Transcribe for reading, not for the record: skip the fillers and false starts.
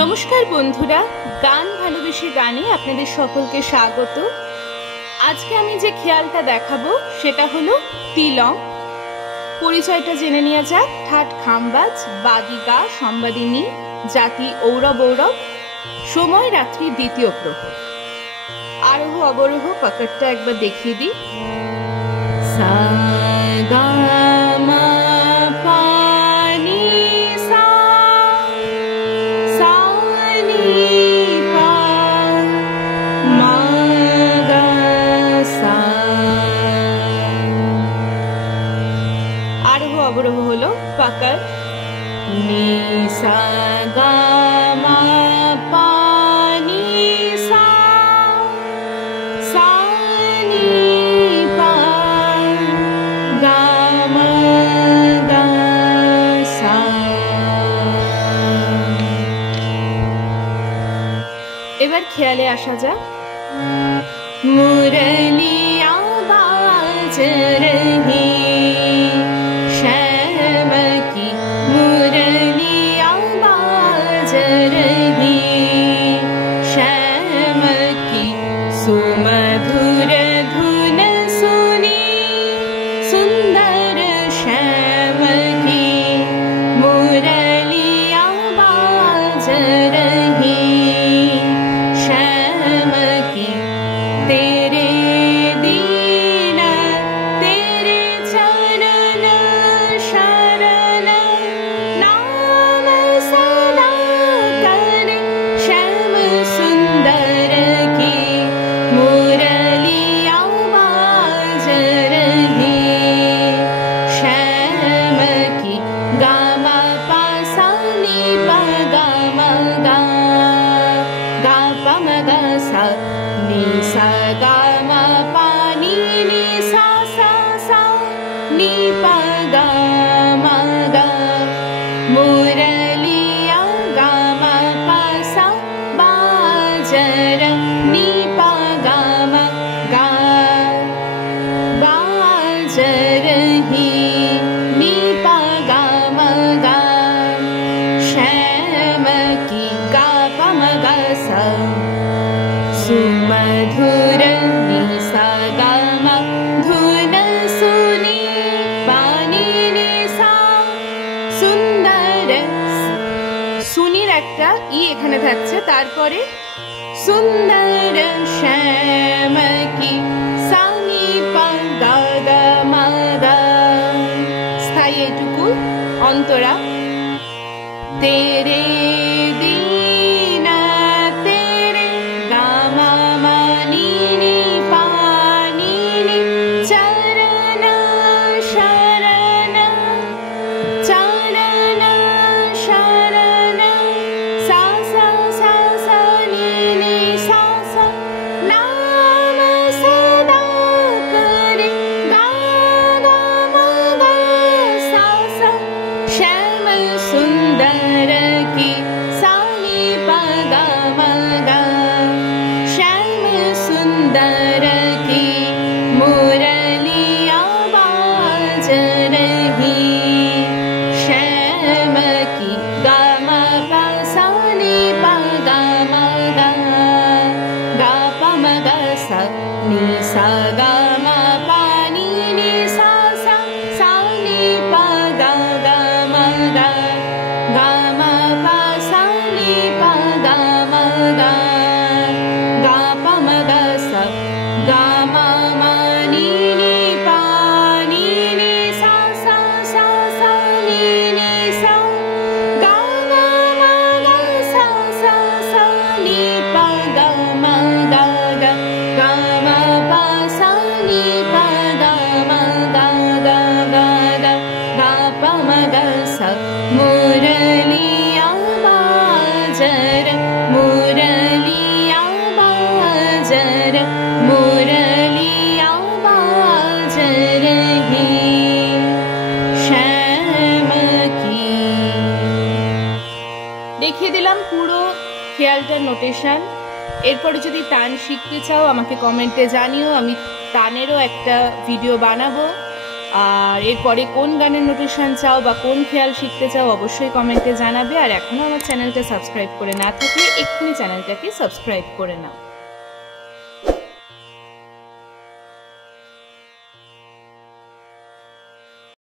নমস্কার বন্ধুরা, গান ভালোবেসে গানে আপনাদের সকলকে স্বাগত। আজকে আমি যে খেয়ালটা দেখাবো সেটা হলো তিলং। পরিচয়টা জেনে নেওয়া যাক। ঠাট খামবাজ, বাদিগা সম্বাদিনী, জাতি ঔরব ঔরব, সময় রাত্রি দ্বিতীয় প্রহর। আরোহ অবরোহ পাকারটা একবার দেখিয়ে দিই। সা গা মা পা নি সা, সা নি পা, মা গা সা। আরোহ অবরোহ হলো পাকার নি সা গা মা পা নি সা, সা নি পা, গা মা গা সা। এবার খেয়ালে আসা যাক। মুরলি আওয়াজ রহি শ্যাম কি, মুরলি আওয়াজ রহি শ্যাম কি, সুমধুর ধুন সুনি সুন্দর শ্যাম কি, মুরলি আওয়াজ রহি শ্যাम की। तेरे दीन तेरे चरण शरण, नाम सदा करे श्याम सुंदर की, मुरली आवाज रही श्याम की। गा मा पा सा नी पा गा मा गा, गा पा मा गा सा, नी सा गा मा पा नी नी सा सा सा, नी पा गा मा गा, मुरलिया गा मा पा सा बाजर, नी पा गा मा गा, बाजर ही नी पा गा मा गा श्याम की। गा पा मा गा सा, सुमधुर नी सा गा मा, धुन सुनी पानी नी सा, सुंदर। সুনির একটা ই এখানে থাকছে, তারপরে সুন্দর শ্যাম কি, সা নি পা গা গা মা গা, স্থায়ী এটুকু অন্তরা। তেরে দীন তেরে গা মা মা নি নি পা নি নি, চরণ শরণ চরণ শরণ, সা সা সা সা নি নি সা সা, নাম সদা করে গা গা মা গা সা সা, শ্যাম সুন্দর की, सा नी पा गा मा गा श्याम सुंदर की, मुरली आवाज रही श्याम की। गा मा पा सा नी पा गा मा गा, गा पा मा गा सा, नी सा गा मा पा नी नी सा सा, सा नी पा गा गा मा गा, गा मा पा सा नी पा गा मा गा, गा पा मा गा सा, गा मा मा नी नी पा नी नी सा सा सा सा नी नी सा, गा गा मा गा सा सा सा नी पा गा मा गा गा, गा मा पा सा नी पा गा मा गा गा गा गा, गा पा मा गा सा, मुरली आवाजर, मुरली आवाजर, मुरली आवाजर ही শ্যাম কি। দেখিয়ে দিলাম পুরো খেয়ালটার নোটেশন। এরপরে যদি তান শিখতে চাও আমাকে কমেন্টে জানিও, আমি তানেরও একটা ভিডিও বানাবো। আর এরপরে কোন গানের নোটেশন চাও বা কোন খেয়াল শিখতে চাও অবশ্যই কমেন্টে জানাবে। আর এখনও আমার চ্যানেলটা সাবস্ক্রাইব করে না থাকলে এক্ষুনি চ্যানেলটাকে সাবস্ক্রাইব করে নাও।